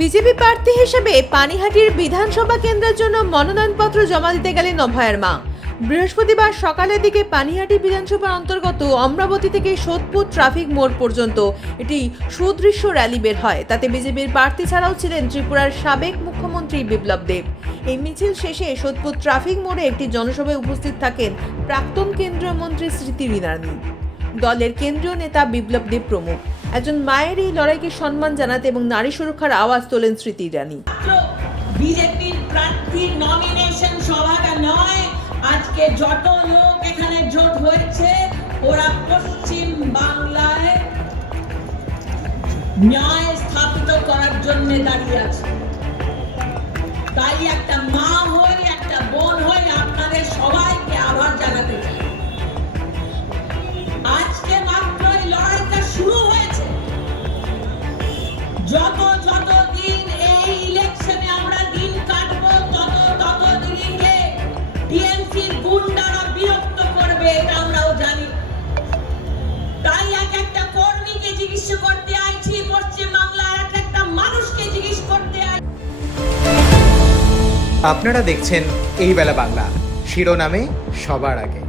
BJP প্রার্থী হিসেবে পানিহাটির বিধানসভা কেন্দ্রের জন্য মনোনয়নপত্র জমা দিতে গেলেন অভয়ার মা। বৃহস্পতিবার সকালের দিকে পানিহাটি বিধানসভার অন্তর্গত অমরাবতী থেকে সোদপুর ট্রাফিক মোড় পর্যন্ত একটি সুদৃশ্য র্যালি বের হয়। তাতে বিজেপির প্রার্থী ছাড়াও ছিলেন ত্রিপুরার সাবেক মুখ্যমন্ত্রী বিপ্লব দেব। এই মিছিল শেষে সোদপুর ট্রাফিক মোড়ে একটি জনসভায় উপস্থিত থাকেন প্রাক্তন কেন্দ্রীয় মন্ত্রী স্মৃতি ইরানি, দলের কেন্দ্রীয় নেতা বিপ্লব দেব প্রমুখ। একজন মায়ের এই লড়াইকে সম্মান জানাতে এবং নারী সুরক্ষার আওয়াজ তোলেন স্মৃতি ইরানি। বিজেপির প্রার্থীর নমিনেশন সভাটা নয়, আজকে যত লোক এখানে জোট হয়েছে ওরা পশ্চিম বাংলায় ন্যায় স্থাপিত করার জন্য দাঁড়িয়ে আছে। তাই একটা মা হই, একটা বোন হই, আপনাদের সবাইকে আভার জানাতে চাই। আজকে মাত্র এই লড়াইটা শুরু হয়েছে। যত দিন এই ইলেকশনে আমরা দিন কাটবো, তত দিনকে টিএমসির গুন্ডারা বিরক্ত করবে, এটা আমরাও জানি। তাই একটা কর্মীকে জিজ্ঞেস করতে আইছি, পশ্চিম বাংলার একটা মানুষকে জিজ্ঞেস করতে আইছি। আপনারা দেখছেন এই বেলা বাংলা, শিরোনামে সবার আগে।